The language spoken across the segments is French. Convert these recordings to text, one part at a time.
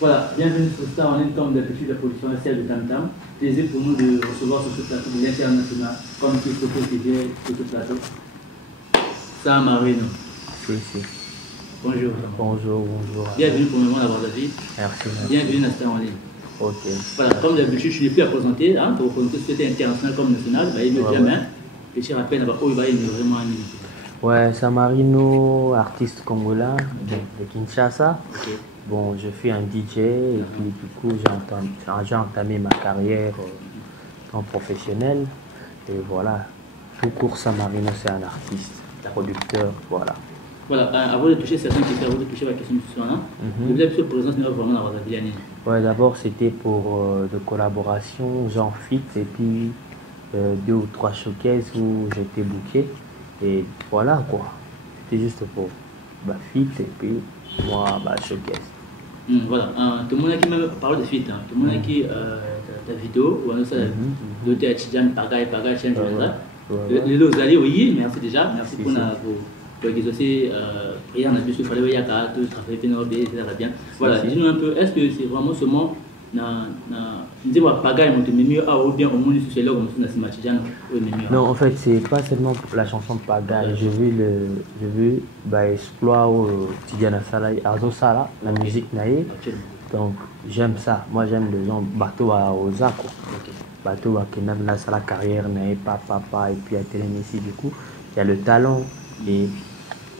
Voilà, bienvenue sur Star en ligne comme d'habitude, la production est celle de Tam Tam. Plaisir pour nous de recevoir sur ce plateau de l'international, comme tout photo qui vient sur ce plateau. Sam Marino. Si. Bonjour. Bonjour. Bienvenue pour le moment d'avoir la vie. Merci. Bienvenue à Star en ligne. Ok. Voilà, comme d'habitude, je n'ai plus à présenter, hein, pour présenter société internationale comme nationale, bah, il me dit bien. Petit rappel, il va vraiment animé. Ouais, Sam Marino, artiste congolais de Kinshasa. Okay. Bon, je suis un DJ et puis du coup j'ai entamé ma carrière en professionnel. Et voilà, tout court Sam Marino c'est un artiste, producteur, voilà. Voilà, avant de toucher certains qui avant de toucher la question du soir, vous avez plus de présence vraiment dans votre vie. Ouais, d'abord c'était pour de collaboration, genre fit et puis 2 ou 3 showcases où j'étais booké. Et voilà quoi, c'était juste pour fit et puis moi showcase. Voilà, tout le monde a qui même parlé de fit, tout le monde a qui ta vidéo, ou alors ça, de Tijan, Pagaille, Tijan, les autres alliés, oui, merci déjà, merci pour exaucer, prière, on a pu se faire le Yaka, tout travail, etc. Voilà, dis-nous un peu, est-ce que c'est vraiment ce moment, non, en fait, c'est pas seulement la chanson de Pagaille. J'ai vu exploit au Tidiana Salai, Arzo Sala, la musique naïe. Donc, j'aime ça. Moi, j'aime les gens bateau à Oza, quoi. Bateau à Kenan, là, c'est la carrière naïe, papa, et puis à Télémécie, du coup, il y a le talent. Et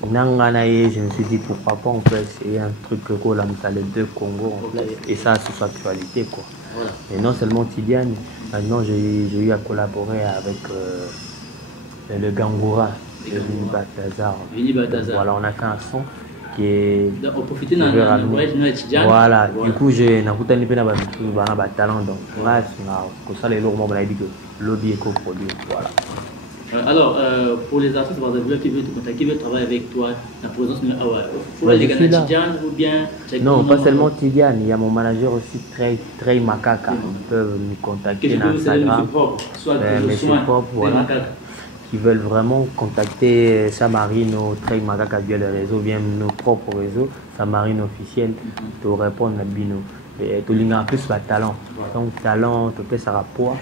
Nanganaye, je me suis dit pourquoi pas on peut essayer un truc que les deux Congo en place. Et ça, c'est son actualité, quoi. Voilà. Et non seulement Tidiane, maintenant j'ai eu à collaborer avec le Gangoura, Vini Balthazar. Voilà, on a fait un son qui est. Donc, on profite dans le Tidiane. Voilà, du coup, j'ai un talent. Donc, là, c'est ça les lourds, on a dit que lobby est coproduit. Voilà. Alors, pour les artistes qui veulent te contacter, qui veulent travailler avec toi, la présence de Tidiane ou bien. Non, pas seulement Tidiane, il y a mon manager aussi, très Makaka. Ils peuvent me contacter dans Instagram. Mais c'est propre, voilà. Qui veulent vraiment contacter Sam Marino, très Makaka via le réseau, via nos propres réseaux, Sam Marino officiel, pour répondre à Bino. Et tout le monde a plus de talent. Donc, talent, tu peux ça rapport.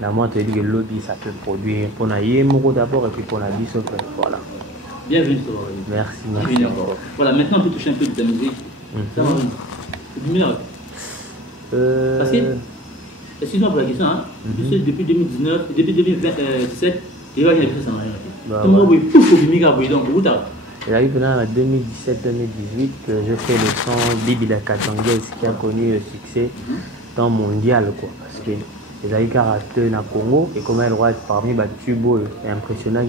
La moi, tu dis que le lobby, ça peut produire pour la Yémoro d'abord et puis pour la Bissau. Voilà. Bienvenue. Merci. Voilà, maintenant on peut toucher un peu de ta musique. C'est du mineur. Parce que, excuse-moi pour la question, depuis 2019, depuis 2017, il va y avoir ça dans la vie. Il y a eu pendant 2017-2018 que je fais le son Bibi la Katanguez qui a connu le succès dans le mondial, quoi. Parce que les caractères dans le Congo et comment elle doit être parmi les tubes et impressionnant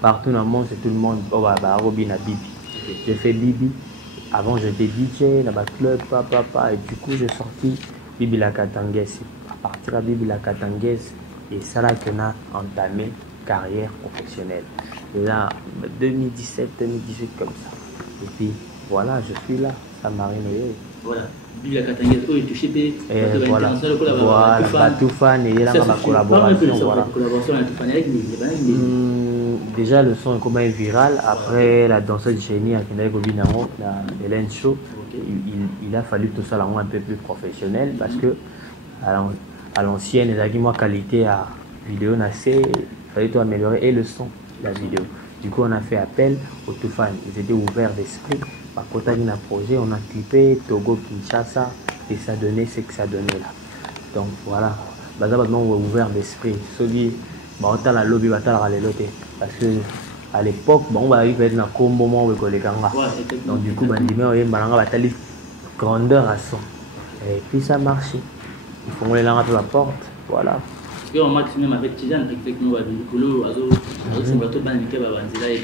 partout dans le monde, c'est tout le monde Robin à Bibi. J'ai fait Bibi, avant j'étais DJ dans le club, et du coup j'ai sorti Bibi la Katanguez. À partir de Bibi la Katanguez, et ça là qu'on a entamé carrière professionnelle. Et là, 2017-2018 comme ça. Et puis voilà, je suis là, Sam Marino. Voilà. La Katanguez, il touché voilà, Batoufan et là ma collaboration. Déjà le son est comme viral. Après la danseuse génie à Kobinamo, la Hélène Show, il a fallu tout ça un peu plus professionnel parce que à l'ancienne, il a dit moi qualité à vidéo il fallait tout améliorer et le son, la vidéo. Du coup, on a fait appel aux tout fans. Ils étaient ouverts d'esprit. Par contre, on a un projet, on a clippé Togo, Kinshasa, et ça donnait ce que ça donnait là. Donc voilà, maintenant on est ouvert d'esprit. Celui, on a la lobby, parce que à l'époque, on va y faire un combo, donc du coup, on a une grandeur à son. Et puis ça marche. Ils font les langues à la porte, voilà. Un maximum avec Tidiane, et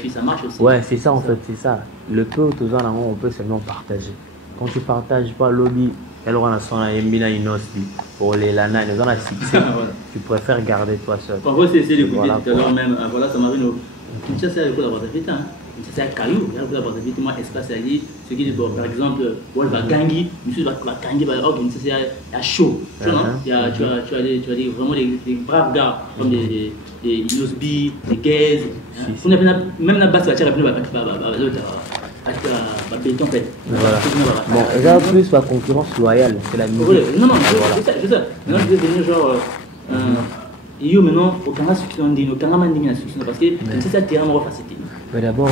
puis ça marche aussi. Ouais, c'est ça en fait, c'est ça. Le peu, tout ça, on peut seulement partager. Quand tu partages pas le lobby, elle aura son pour les lana, ils ont un succès. Tu préfères garder toi seul. En vrai, c'est le côté tout à l'heure même. Voilà, ça m'arrive. Ça, c'est le coup d'avoir fait. C'est un caillou, il y a effectivement espace à dire, ce qui dit, par exemple, on va gagner, monsieur va gagner, il y a chaud, tu as vraiment des braves gars, comme des Inosbi, des Gaze, même la basse, tu vas l'autre. béton en fait. Voilà. Bon, ça plus la concurrence loyale, c'est la musique. Non, c'est ça. Maintenant, je vais devenir genre. Yo maintenant, aucun succès en dit, aucun manding à succès parce que c'est ça terrain on va faciliter. Mais d'abord,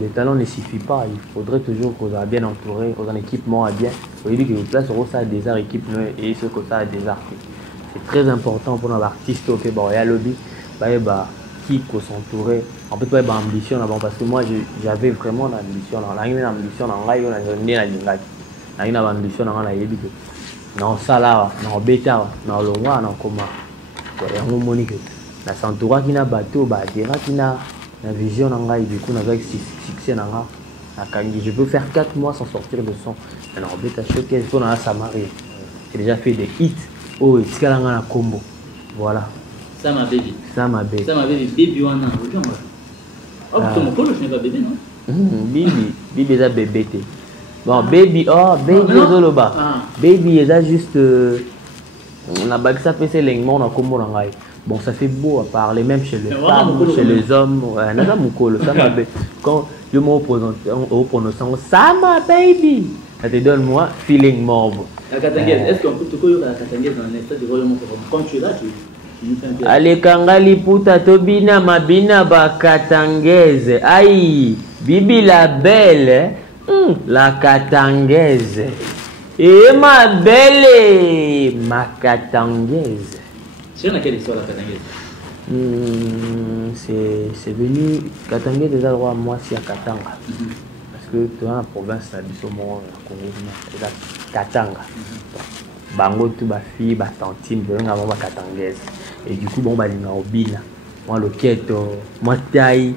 les talents ne suffisent pas. Il faudrait toujours qu'on soit bien entouré, qu'on ait un équipement à bien. Vous voyez que place ça a des arts équipes et ce que ça a des arts. C'est très important pour nos artistes au Québec. Il y a lobby, qui peut s'entourer. En fait, ouais, ambition là-bas parce que moi j'avais vraiment l'ambition. L'ambition non ça là, non bêta, non le roi, non comment. Yango monique na santura kina bateau ba dira kina na vision nanga et du coup na avec succès nanga na kangi je peux faire 4 mois sans sortir de son alors beta showcase pour na Samarie j'ai déjà fait des hits oh tikalanga na combo voilà ça ma baby baby wana oh ton polo je n'ai pas bébé non bibi za bébé té bon baby zoloba baby eza juste on a bagué ça c'est l'engment on a comme on a bon ça fait beau à parler même chez les femmes chez les hommes nada mukolo ça m'a quand le mot au prononçant ça ma baby ça te donne moi feeling morbo la katangaise est-ce qu'on peut te coller la katangaise dans un état de royaume quand tu es là tu allez kangali puta tobina mabina ba katangaise aïe bibi la belle la katangaise. Et ma belle, ma katangaise. C'est dans quelle histoire la katangaise? C'est venu, katangaise déjà roi moi si à Katanga. Parce que dans la province, là, du Congo, c'est Katanga. Bango, tout ma fille, ma tantine, je vais avoir ma katangaise. Et du coup, bon, bah, il y a Obina. Moi, le quête, moi, taille.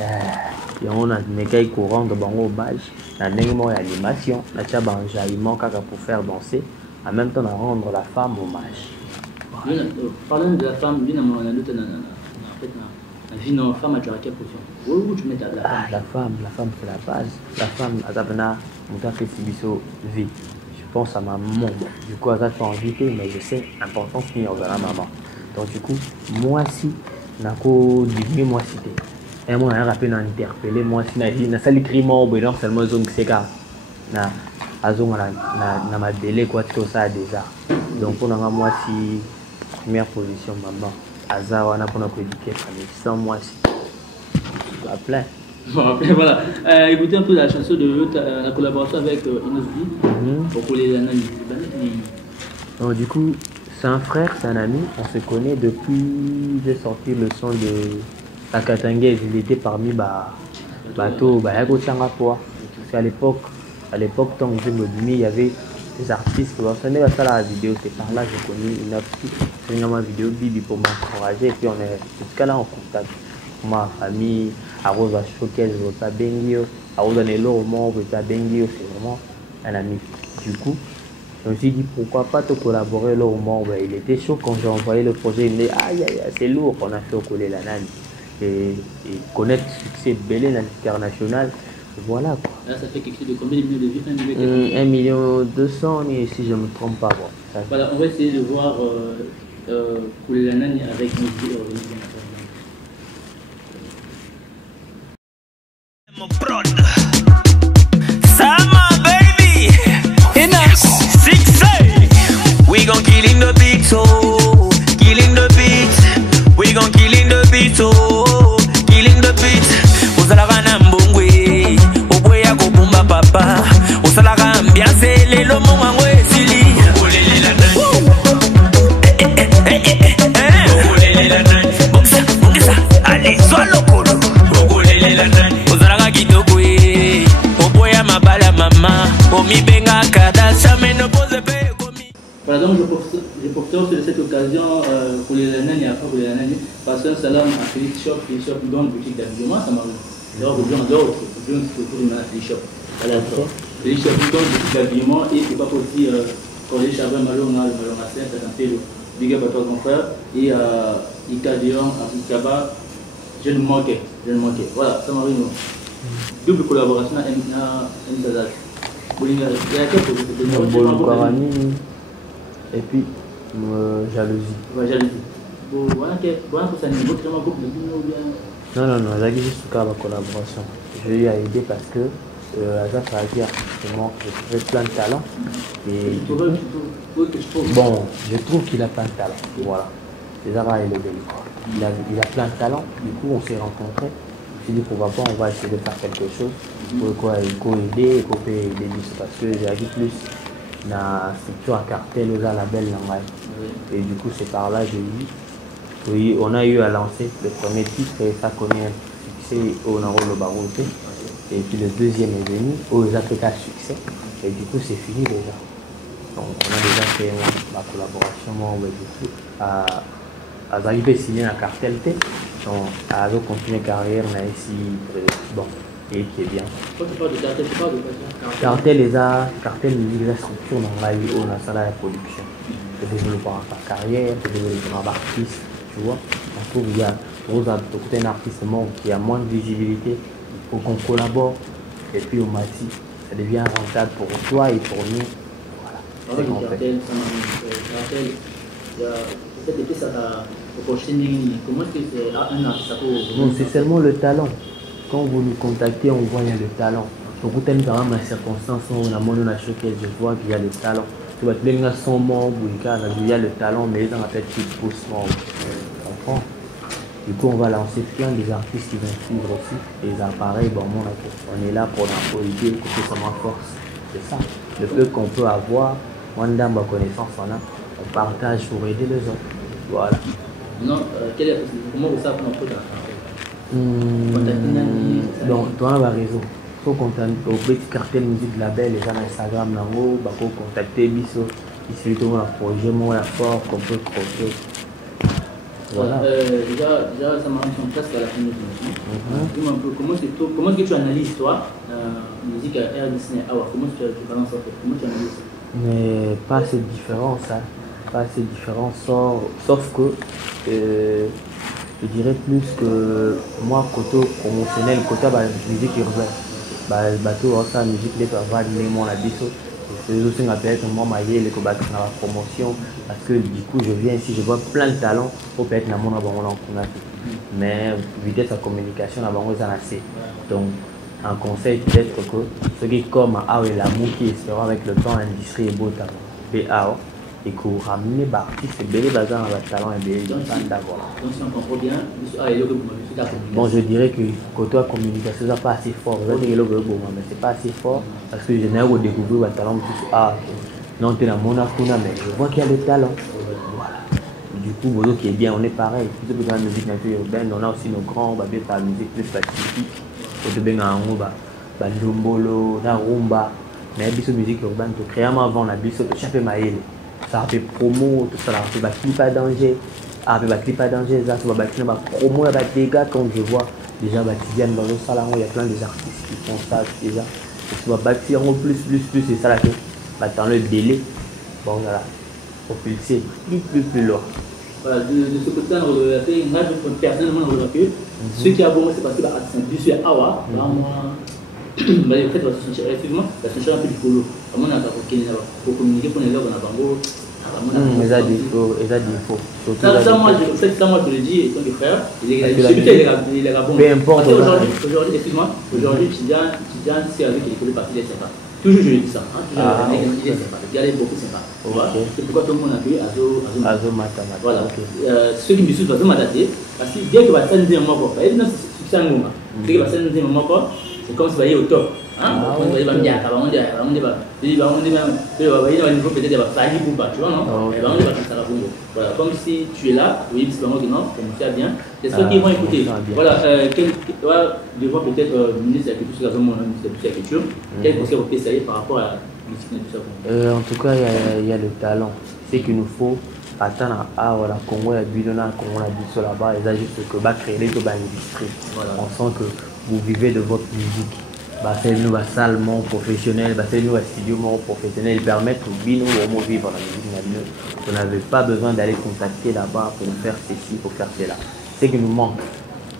Et on a des mecs courants de bango au badge. Il y a une animation, il y a un jaillement pour faire danser, en même temps rendre la femme hommage. Parlons de la femme, la vie de la femme, tu as quelle position? Où tu mets la femme? La femme c'est la base. La femme, vie. Je pense à ma maman. Du coup, elle a invité, mais je sais l'importance qu'il y a à la maman. Donc, du coup, moi aussi, je moi cité. Et moi, je rappelle interpellé, moi, si je suis crime, non seulement zone CK, na ma délai, quoi, tout ça déjà. Donc, pour moi, si première position, maman, Azawa, pour notre éduquer, sans moi, si je suis plein. Bon, après, voilà. Écoutez un peu la chanson de la collaboration avec Inosbi pour les analyses. Donc, du coup, c'est un frère, c'est un ami, on se connaît depuis, j'ai sorti le son de. La katangaise, il était parmi bateau, c'est à l'époque, tant que je me dis, il y avait des artistes qui m'enseignaient à la vidéo. C'est par là que j'ai connu une artiste, c'est une vidéo Bibi pour m'encourager. Et puis on est jusqu'à là en contact. Ma famille, à Rose Showcase, à Bengio, à Rose Nelo, au Mont, à Bengio, c'est vraiment un ami. Du coup, je me suis dit pourquoi pas te collaborer là au Mont. Il était chaud quand j'ai envoyé le projet. Il me dit aïe, c'est lourd qu'on a fait au Collet la Nani. Et connaître le succès belé à l'international, voilà quoi. Là, ça fait quelque chose de combien de millions de vues? 1,2 million, si je ne me trompe pas. Bon. Voilà, on va essayer de voir Collet la Nani avec nos vidéos. Sama baby, enough, 6 we gon' kill in the beat, so killing the beat, we gon' kill in the beat, so killing the beat. Uzalaga na mbongwe, oboya ko bumba papa, uzalaga ambiance lelo mongwe sili. Olele la dance, olele la dance, bongsa, bongsa, allez swallow kolo. Olele la dance, uzalaga kitoko e, oboya mabala mama, omi benga kada jamais ne pose pe. Voilà, donc je profite de cette occasion pour les Nani, après pour les Nani, parce que salam à Félix Shop, dans une boutique d'habillement, ça m'a d'ailleurs pour d'autres, pour une Félix Shop. Voilà, Félix Shop, dans une boutique d'habillement, et c'est pas aussi quand les Chavin Malon, le Malon Massin, ça t'en fait le big up à toi, mon frère, et Ika Dion, à Kaba, je ne manquais. Voilà, ça m'a réuni. Double collaboration à Nsazal. Il y a quelques choses. Et puis, jalousie. Ouais, jalousie. Bon, voilà, ça n'est pas beaucoup de bien. Non, j'ai juste une collaboration. je lui ai aidé parce que ça veut dire justement que j'ai plein de talent. Et bon, je trouve qu'il a plein de talent. Voilà. C'est ça, il est belle. Il a plein de talent. Du coup, on s'est rencontrés. Je me suis dit pourquoi pas, on va essayer de faire quelque chose. Pour quoi il faut aider, il faut aider parce que j'ai dit plus dans la structure à cartel aux labels. Et du coup, c'est par là que j'ai dit. Oui, on a eu à lancer le premier titre et ça connaît un succès au Narolo Baroté. Et puis le deuxième est venu, aux Africa succès. Et du coup, c'est fini déjà. Donc, on a déjà fait ma collaboration, moi, du coup, à Zalibe signer un cartel. Donc, à continuer carrière, on a ici, bon, et qui est bien. Quand tu parles de cartel, tu parles de quoi? Cartel, les structures dans la vie, on a ça là, la production. De développer sa carrière, de développer un artiste, tu vois. On trouve qu'il y a un artiste qui a moins de visibilité, il faut qu'on collabore. Et puis au Mati, ça devient rentable pour toi et pour nous. Voilà. C'est qu'on fait. Peut-être que ça va au prochain. Comment est-ce que c'est un artiste? Non, c'est seulement le talent. Quand vous nous contactez, on voit qu'il y a le talent. Donc, vous avez quand même la circonstance où on a mon choqué, je vois qu'il y a le talent. Tu vas te dire que son membre, il y a le talent, mais ils ont la tête qui pousse. Comprends? Du coup, on va lancer plein des artistes qui vont suivre aussi. Les appareils, bon, on est là pour l'employer, pour que ça m'enforce. C'est ça. Le peu qu'on peut avoir, moi, dans ma connaissance, on partage pour aider les autres. Voilà. Non, comment vous savez qu'on peut donc, tu as raison. Il faut contacter au petit cartel musique label, les gens Instagram, il faut contacter Bisso. Ici, tout un projet, moi, fort qu'on peut croquer. Voilà. Déjà, ça marche en presque à la fin de l'émission. Comment est-ce que tu analyses, toi, la musique à Air Disney Hour? Comment tu balances ça? Comment tu analyses ça? Mais pas assez de différence, hein. Pas assez de différence, sauf que je dirais plus que moi, côté promotionnel, côté musique urbaine, bateau, ça, musique, les va mon habitude. Les autres, on appelle moi, maillé, les combats dans la promotion, parce que du coup, je viens ici, je vois plein de talents pour peut être dans mon abonnement. Mais vitesse de communication, on est assez. Donc, un conseil peut-être que ceux qui comme à l'amour qui espèrent avec le temps, l'industrie est beau talent. BAO. Et que vous ramenez l'artiste, c'est bel bazar dans votre talent et bel d'avoir. Donc si on comprend bien, bon, je dirais que côté la communication, c'est pas assez fort. Vous avez mais c'est pas assez fort parce que je n'ai pas découvert votre talent. Non, tu es dans mon affaire, mais je vois qu'il y a le talent. Voilà. Du coup, Bodo qui est bien, on est pareil. Plus que dans la musique urbaine, on a aussi nos grands, on va bien faire la musique plus pacifique. On te bien en haut, Ndombolo, na rumba. Mais la musique urbaine, tu crées avant la biso, tu chapes maïle. Ça fait promo, tout ça, ça va clip à danger. Ah, mais clip à danger, ça va bâtir ma promo, là, des gars, quand je vois déjà Batidiane dans le salon, il y a plein d'artistes qui font ça déjà. Tu vas bâtir en plus, c'est ça là que dans le délai. Bon, voilà, propulser plus loin. Voilà, de ce côté-là, on a fait une rage personnellement, on a que ce qui a bon, c'est parce que c'est un bus à Awa, en fait, effectivement, la solution un peu du polo. Comment on a pour communiquer pour les gens dans la bango. Mais ça dit faux. Ça, moi, je le dis, et ton frère, il est bon. Peu importe. Aujourd'hui, excuse-moi, aujourd'hui, Tidiane, c'est avec l'école parce qu'il est sympa. Toujours, je lui dis ça. Il est sympa. Le gars est beaucoup sympa. C'est pourquoi tout le monde accueille Azo Mata. Voilà. Ceux qui me suivent, Azo Mata, parce que dès que va s'en dire un moment, il y a c'est un moment. Dès que va s'en dire un moment, c'est comme si vous voyez au top. Voilà, comme si tu es là, oui, c'est vraiment non, comme ça bien. C'est ceux qui vont écouter. Voilà, devant peut-être le ministre de la Culture, la Culture, quel conseil vous pouvez par rapport à la musique? En tout cas, il y a le talent. C'est qu'il nous faut attendre à la Congo, la Bidona, Congo, la Bissau là-bas, et ça juste que va créer l'industrie. On sent que vous vivez de votre musique. C'est nous salle professionnel, c'est nous studio professionnel, ils permettent au bino de vivre la musique. On n'avait pas besoin d'aller contacter là-bas pour faire ceci, pour faire cela. C'est ce qui nous manque.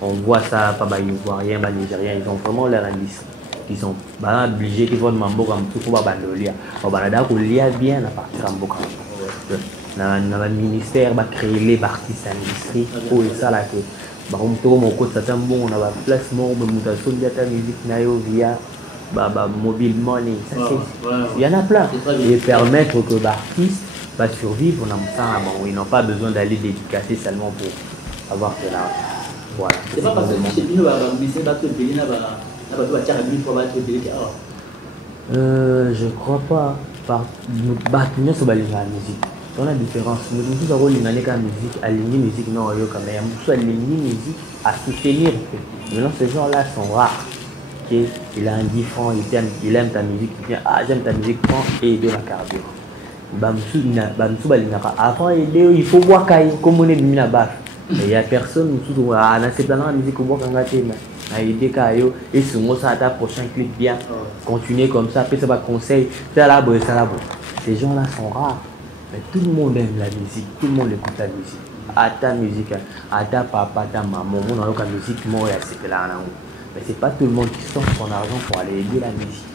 On voit ça, pas les Ivoiriens, les Nigériens, ils ont vraiment leur industrie. Ils sont obligés qu'ils vont demander comme tout pour bandolia. On va lire bien à partir de Mboka. Dans le ministère, va créer les artistes industrie pour ça là que on a placement, ta musique via mobile money. Il y en a plein. Et permettre que l'artiste va survivre, ils n'ont pas besoin d'aller dédicacer seulement pour avoir de l'argent. Voilà. C'est pas parce que chez nous, je crois pas. Sur la musique. On a la différence. Nous avons une musique, aligner musique, non, quand même. Nous avons aligner musique à soutenir. Maintenant, ces gens-là sont rares. Il a un 10 francs, il aime ta musique, il vient, j'aime ta musique, prends et de la carburant. Avant, il faut voir comment on est mis là-bas. Il n'y a personne qui a accepté la musique pour voir quand et sur moi, ça ta prochain clip bien. Continuer comme ça, après ça va conseil. Ça là, ça là. Ces gens-là sont rares. Mais tout le monde aime la musique, tout le monde écoute la musique. À ta musique, à ta papa, ta maman, on a la musique, moi, c'est là. Mais c'est pas tout le monde qui sort son argent pour aller aider la musique.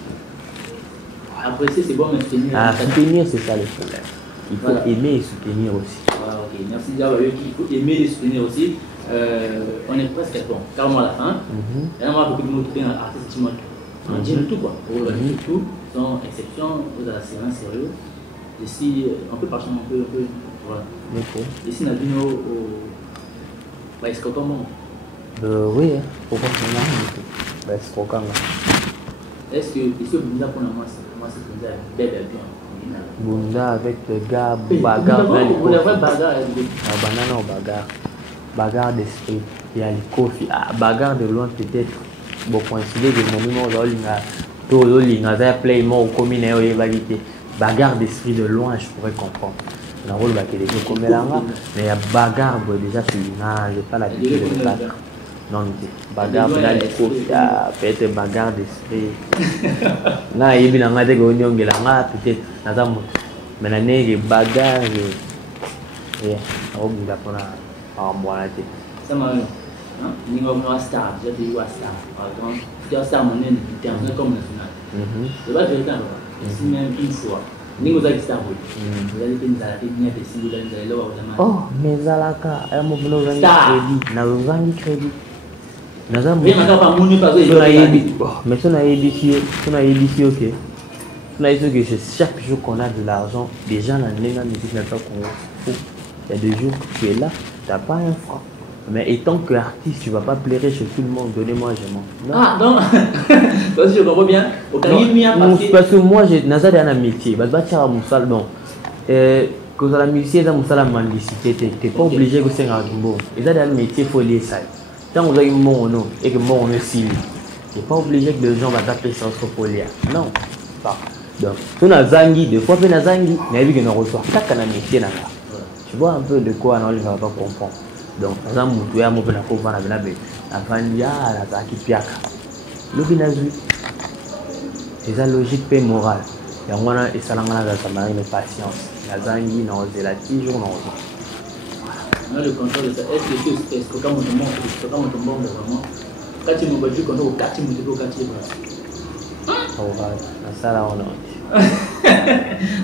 Apprécier, c'est bon, mais soutenir. Soutenir, c'est ça le problème. Il faut aimer et soutenir aussi. Voilà, ok. Merci Diabo. Il faut aimer et soutenir aussi. On est presque carrément à la fin. Et là, on va beaucoup de mots trouver un artiste qui on dit tout quoi. Tout, sans exception, vous avez assez sérieux. Ici, on peut partir un peu. Voilà. Ici, on a vu est-ce qu'on comment? Oui, pourquoi c'est est-ce que Bunda pour moi c'est bien Bunda avec le gars bagarre bagarre d'esprit il y a le coffee bagarre de loin peut-être bon coïncider des moments où l'inga playment au commune et bagarre d'esprit de loin je pourrais comprendre la rôle comme mais il y a bagarre déjà sur j'ai pas l'habitude de le battre. Non, bagarre peut-être bagarre d'esprit. Là, il y a des gens peut-être. Mais les bagarres. Ça m'a dit star, j'ai dit star. Par exemple, si un star monnaie international comme national. C'est pas véritable. C'est même une fois. Vous allez star. Vous allez oh, mais Zalaka, elle crédit. Mais si on a ABC, ok. On a dit que chaque jour qu'on a de l'argent, déjà la musique n'a pas qu'on il y a des jours que tu es là, tu n'as pas un franc. Mais étant qu'artiste, tu ne vas pas plaire chez tout le monde, donnez-moi, je m'en. Ah non, parce que je comprends bien. Parce que moi, j'ai un métier. Je vais te dire bon. Quand la musique est dans la mendicité, tu n'es pas obligé de faire un bon. Et ça, un métier, il faut les ça. Tant que vous avez mon nom et que mon nom est signe, tu n'es pas obligé que les gens vont taper sur ce folie. Non. Donc, si on a Zangi, des fois, on a Zangi, mais vu qu'on reçoit chaque métier. Tu vois un peu de quoi on ne va pas comprendre. Donc, par exemple, tu as un peu de la vanilla, la piaka. Le binazu, c'est la logique paix morale. Et on a et ça une patience. La Zangi, non, c'est la toujours non. Le contrôle de ça, est-ce que quand on te montre vraiment, quand tu me vois, tu connais au quartier, tu au quartier. Ça là, on a.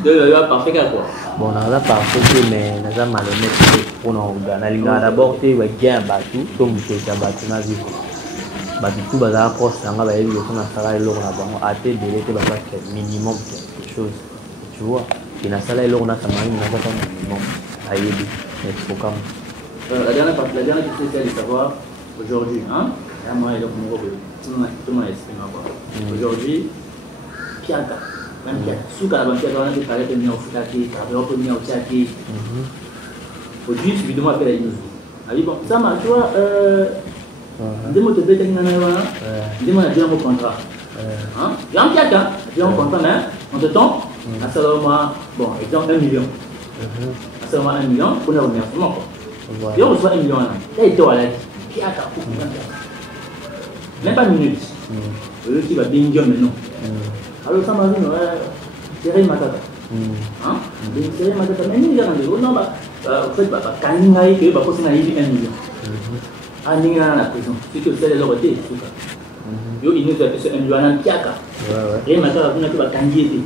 Donc, parfait quoi. Bon, on a parfait, mais on a malhonnête. On a d'abord été bien battu, comme tu es battu dans la vie. Tout le monde proche, on a eu le salaire lourd là-bas. À tes délais, tu vas faire minimum quelque chose. Tu vois, il y a un salaire lourd dans ta marine, il y a un minimum. Mais il faut comme. La dernière question, c'est de savoir aujourd'hui, hein, moi et donc mon robot, tout le monde exprime. Aujourd'hui, Piaka, même Piaka, sous la banque, on a des palais de venir au Futaki, on a venir au Tchaki. Aujourd'hui, je lui demande à faire la news. Ah bon, ça m'a, tu vois, dis-moi, tu peux te dire, dis-moi, j'ai un contrat. J'ai un Piaka, j'ai un contrat, mais en tout temps, à ce moment, bon, exemple 1 million. À ce moment, 1 million, pour le remerciement. Et on reçoit 1 million. Là, il est à la Piaka, même pas une minute. Le qui va bien dire maintenant. Alors ça m'a dit, c'est rien matata. C'est rien matata. Mais nous, non, en fait, quand il y a eu 1 million. Ah, il y a la prison. Si tu fais l'autre côté, il nous fait 1 million en Piaka. Rien matata, on a fait la candidature.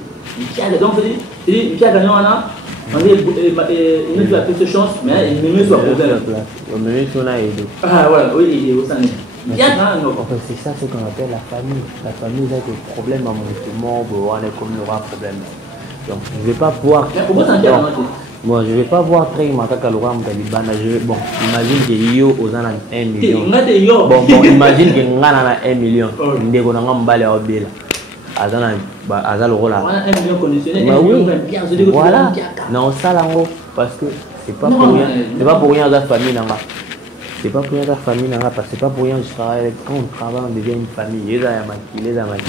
Donc, c'est-à-dire, Piaka, Il nous a plus de chance, mais il me soit problème. Ah voilà, oui, il est au sein. En fait, c'est ça ce qu'on appelle la famille. La famille a des problèmes à mon on est comme il y aura problème. Donc, je ne vais pas pouvoir. Bon, je ne vais pas voir très Makakaloura Mtalibana. Bon, imagine que Yo aux 1 million. Bon, imagine que Ngana 1 million. Ndeko Nanga Mbale Obela. Azal Rola. 1 million conditionné. Voilà. Non, ça là, parce que c'est pas pour rien. C'est pas pour rien la famille Nanga. C'est pas pour rien la famille Nanga, parce que c'est pas pour rien je travaille. Quand on travaille, on devient une famille. Les amis,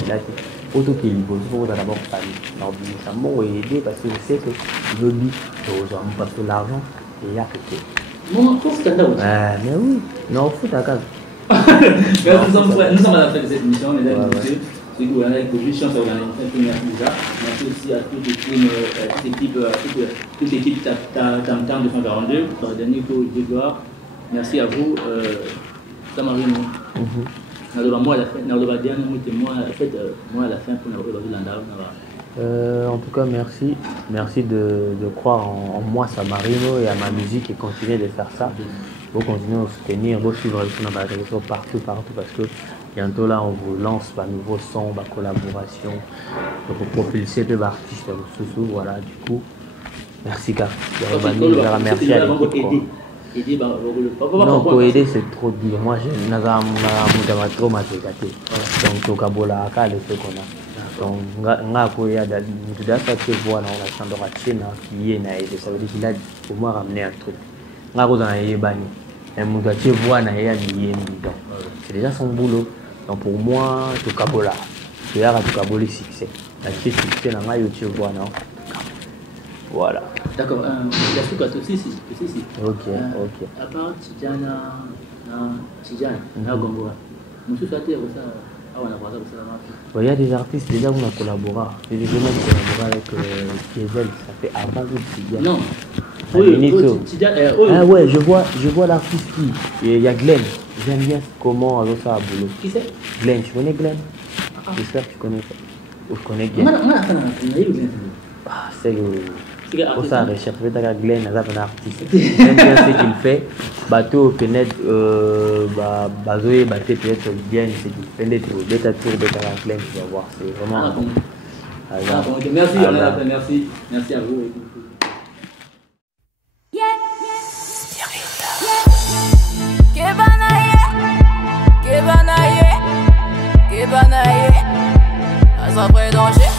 auto qui il faut d'abord famille. Non, ça m'a aidé parce que je sais que le but, parce que l'argent est à côté. Non, faut scandale. Mais oui, non, faut d'accord. Nous sommes à la fin de cette émission, mesdames et messieurs. C'est que vous avez une chance à organiser une première déjà. Merci aussi à toute l'équipe Tam Tam 242 pour le dernier tour de gloire. Merci à vous, Samarino. Moi à la fin, en tout cas, merci de croire en moi, Samarino, et à ma musique et continuer de faire ça. Vous continuez à soutenir, vous suivre partout, parce que bientôt là, on vous lance un nouveau son, ma collaboration, pour propulser des artistes, voilà, du coup, merci car merci à l'équipe. Non, pour aider c'est trop dur. Moi, je n'ai pas trop matérialisé. Donc, au Kabola, à le fait qu'on a. Donc, on a pour y aller. Nous devons faire que voir dans la chambre de Chine qui est naïf. Ça veut dire qu'il a pour moi ramener un truc. On a besoin d'aller bani. Et nous devons voir naïf c'est déjà son boulot. Donc, pour moi, au Kabola, c'est là que Kabola succès. La succès, on a eu tu vois non. Voilà. D'accord. Il y a ce que tu sais. Ok. À part Tidjana, Gomboa. Nous sommes ça. Il y a des artistes déjà où on a collaboré. J'ai même collaboré avec Kiezel, ça fait avant que Tidjana. Non. Ah ouais, je vois l'artiste qui. Il y a Glenn. J'aime bien comment on a ça à boulot. Qui c'est? Glenn, tu connais Glenn? J'espère que tu connais ça. Ou je connais Glenn. C'est pour ça, recherche Glenn, un artiste. J'aime bien ce qu'il fait. Bateau, peut-être, peut-être bien ce qu'il fait. D'être Glenn, tu vas voir. C'est vraiment. Merci à vous. Kebanaye, à sa vraie danger.